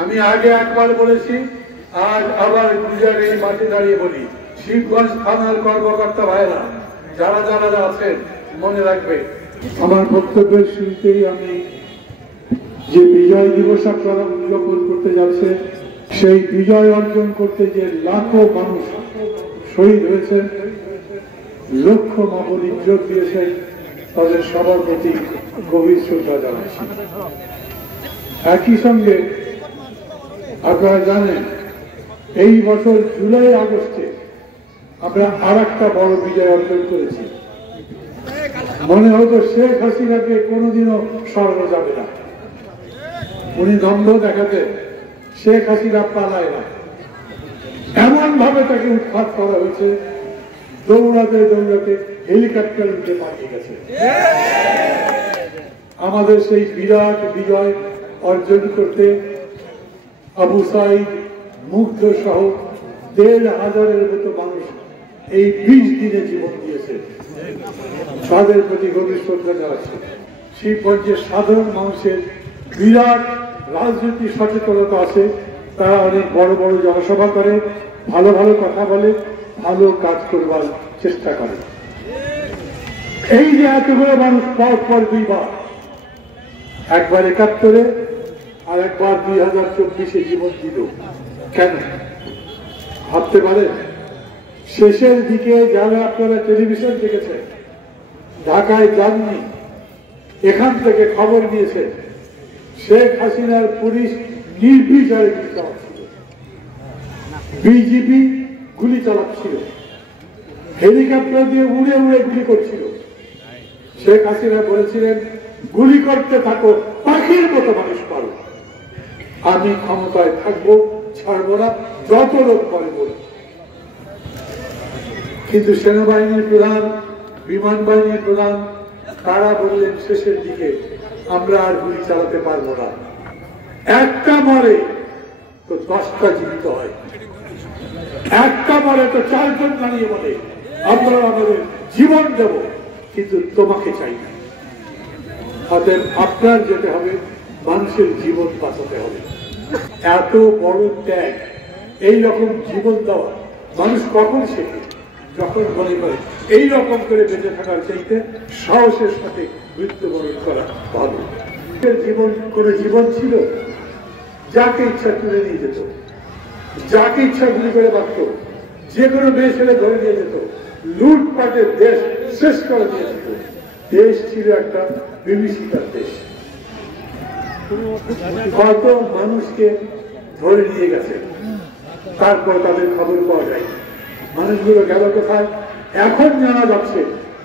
আমি আগে একবার বলেছি, আজ আবার গুজরাট এই মাঠে দাঁড়িয়ে বলি, শিবগঞ্জ থানার কর্মকর্তা ভাইরা যারা যারা আছেন মনে রাখবে, আমার বক্তব্যের শুরুতেই আমি যে বিজয় দিবস আপনারা উদযাপন করতে যাচ্ছে, সেই বিজয় অর্জন করতে যে লাখো মানুষ শহীদ হয়েছেন, লক্ষ মাবলিক যোগ দিয়েছেন, তাদের সবার প্রতি গভীর শ্রদ্ধা জানাচ্ছি। একই সঙ্গে আপনারা জানেন, এই বছর জুলাই আগস্টে আমরা আর একটা বড় বিজয় অর্জন করেছি। মনে হতো শেখ হাসিনাকে কোনোদিনও সরানো যাবে না, উনি দম্ভ দেখাতেন, শেখ হাসিনা পালায় না, এমন ভাবে তাকে উৎখাত করা হয়েছে, দৌড়াতে দৌড়াতে হেলিকপ্টার উঠে পাঠিয়ে গেছে। আমাদের সেই বিরাট বিজয় অর্জন করতে আবু সাইদ, মুগ্ধ সহ ১,৫০০-এর মতো মানুষ এই ২০ দিনে জীবন দিয়েছে, তাদের প্রতি গভীর শ্রদ্ধা জানাচ্ছে। শিবগঞ্জের সাধারণ মানুষের বিরাট রাজনৈতিক সচেতনতা আছে, তারা অনেক বড় বড় জনসভা করে, ভালো ভালো কথা বলে, ভালো কাজ করবার চেষ্টা করে। এই যে এতগুলো মানুষ পর পর দুইবার, একবার ৭১-এ আর একবার ২০২৪-এ জীবন দিল, কেন ভাবতে পারেন? শেষের দিকে যারা আপনারা টেলিভিশন দেখেছেন, ঢাকায় যাননি, এখান থেকে খবর দিয়েছেন, শেখ হাসিনার পুলিশ নির্বিচারে গুলি চালাচ্ছিল, বিজিবি গুলি চালাচ্ছিল, হেলিকপ্টার দিয়ে উড়ে উড়ে গুলি করছিল। শেখ হাসিনা বলেছিলেন, গুলি করতে থাকো, পাখির মতো মানুষ পারো, আমি ক্ষমতায় থাকবো, ছাড়বো না, যত লোক পরে বলে। কিন্তু সেনাবাহিনীর প্রধান, বিমান বাহিনীর প্রধান, তারা বললেন শেষের দিকে, আমরা আর গুলি চালাতে পারবো না, একটা মরে তো 10টা জীবিত হয়, একটা মরে তো 4 জন দাঁড়িয়ে বলে আমরা আমাদের জীবন দেব, কিন্তু তোমাকে চাই না। অতএব আপনার যেতে হবে, মানুষের জীবন বাঁচাতে হবে। এত বড় ত্যাগ, এই রকম জীবন দেওয়া মানুষ কখন শেখে? যখন মনে করে এই রকম করে বেঁচে থাকার চাইতে সাহসের সাথে মৃত্যুবরণ করা ভালো। জীবন কোন জীবন ছিল? যাকে ইচ্ছা তুলে নিয়ে যেত, যাকে ইচ্ছা গুলি করে মারত, যে কোনো মেয়ে ছেলে ধরে নিয়ে যেত, লুটপাটের দেশ শেষ করে দিয়েছিল। দেশ ছিল একটা বিভীষিকার দেশ। কত মানুষকে ধরে নিয়ে গেছে, তারপর তাদের খবর পাওয়া যায়। মানুষগুলো গেল কোথায়? এখন জানা যাচ্ছে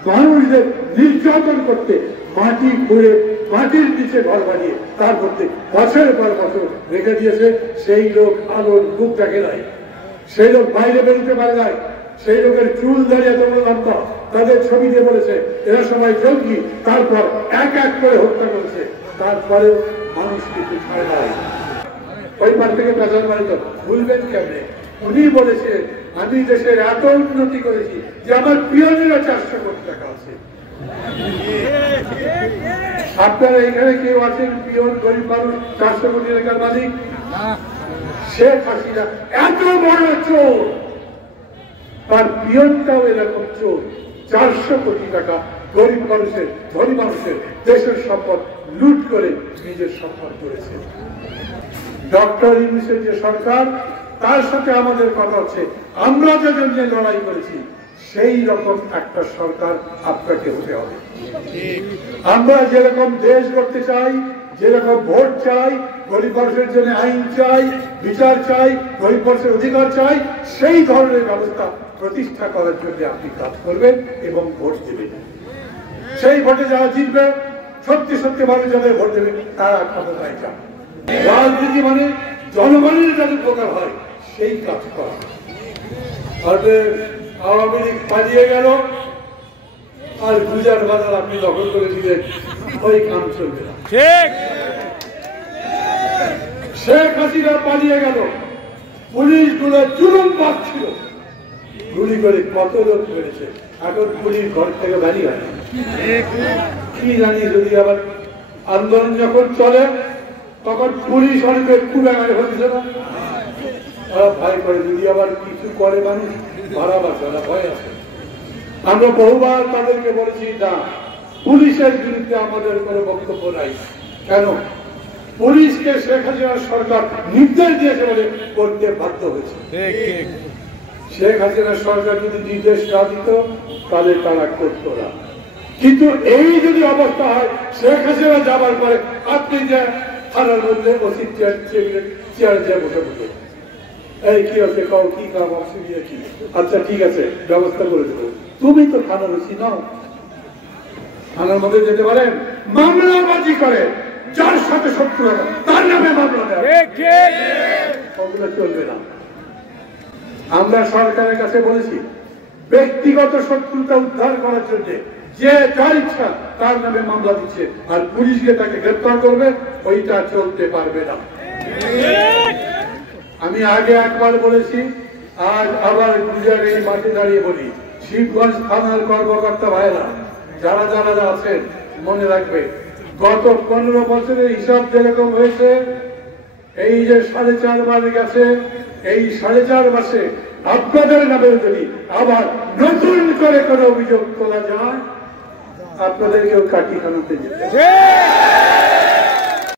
মানুষদের নির্যাতন করতে, মাটি খুঁড়ে মাটির নিচে ঘর বানিয়ে তার মধ্যে বছরের পর বছর রেখে দিয়েছে। সেই লোক আলোর মুখ দেখে নাই, সেই লোক বাইরে বেরোতে পারে নাই, সেই লোকের চুল দাঁড়িয়ে এত বড় লম্বা, তাদের ছবি দিয়ে বলেছে এরা সবাই জঙ্গি, তারপর এক এক করে হত্যা করেছে, তারপরেও মানুষ কিছু ছাড়ে নাই। ওই পার থেকে প্রচার বাড়িত ভুলবেন কেমনে? উনি বলেছিলেন আমি দেশের এত উন্নতি করেছি যে আমার পিয়নেরও 400 কোটি টাকা আছে। আপনারা এখানে কেউ আছেন পিয়ন, গরিব মানুষ, 400 কোটি টাকার মালিক? শেখ হাসিনা এত বড় চোর, তার পিয়নটাও এরকম চোর, 400 কোটি টাকা গরিব মানুষের, ধনী মানুষের দেশের সম্পদ লুট করে নিজের সম্পদ করেছে। ডক্টর ইউনূসের যে সরকার, তার সাথে আমাদের কথা হচ্ছে, আমরা যে জন্য লড়াই করেছি সেই রকম একটা সরকার আপনাকে হতে হবে। আমরা যেরকম দেশ করতে চাই, যেরকম ভোট চাই, গরিব মানুষের জন্য আইন চাই, বিচার চাই, গরিব মানুষের অধিকার চাই, সেই ধরনের ব্যবস্থা প্রতিষ্ঠা করার জন্য আপনি কাজ করবেন এবং ভোট দেবেন। সেই ভোটে যারা জিতবে, সত্যি সত্যি মানুষ যাদের ভোট দেবে, তারা ক্ষমতায় যান। রাজনীতি মানে জনগণের যাতে উপকার হয় সেই কাজ করা। আওয়ামী লীগ পালিয়ে গেল আর গুজার বাজার আপনি দখল করে দিলেন, ওই কাম চলবে না। শেখ হাসিনা পালিয়ে গেল, পুলিশ গুলো জুলুম পাচ্ছিল, গুলি করে কত লোক মেরেছে, এখন পুলিশ ঘর থেকে বাড়ি হয় কি জানি। যদি আবার আন্দোলন যখন চলে তখন পুলিশ অনেকে খুলে মেরে ফেলছিল না, ওরা ভয় করে যদি আবার কিছু করে মানুষ মারা বাঁচে, ওরা ভয় আছে। আমরা বহুবার তাদেরকে বলেছি না, পুলিশের বিরুদ্ধে আমাদের কোনো বক্তব্য নাই। কেন? পুলিশকে শেখ হাসিনার সরকার নির্দেশ দিয়েছে বলে করতে বাধ্য হয়েছে। শেখ হাসিনার সরকার যদি নির্দেশ না দিত তাহলে তারা করত না। কিন্তু এই যদি অবস্থা হয়, শেখ হাসিনা যাবার পরে আপনি যে থানার মধ্যে ওসি চেয়ারে যে বসে বসে এই কি আছে কাউ কি কাম অসুবিধা কি, আচ্ছা ঠিক আছে ব্যবস্থা করে দেবো। তুমি তো থানার ওসি নাও, থানার মধ্যে যেতে পারেন, মামলাবাজি করে যার সাথে শত্রু তার নামে মামলা দেয়, ওগুলো চলবে না। আমরা সরকারের কাছে বলেছি ব্যক্তিগত শত্রুতা উদ্ধার করার জন্য যে যার ইচ্ছা তার নামে মামলা দিচ্ছে আর পুলিশকে তাকে গ্রেপ্তার করবে, ওইটা চলতে পারবে না। আমি আগে একবার বলেছি, আজ আবার গুজরাট এই মাঠে দাঁড়িয়ে বলি, শিবগঞ্জ থানার কর্মকর্তা ভাইরা যারা যারা আছেন মনে রাখবে, গত 15 বছরের হিসাব যেরকম হয়েছে, এই যে 4.5 মাস গেছে, এই 4.5 মাসে আপনাদের নামে যদি আবার নতুন করে কোনো অভিযোগ তোলা যায়, আপনাদেরকেও কাটি খানাতে যেতে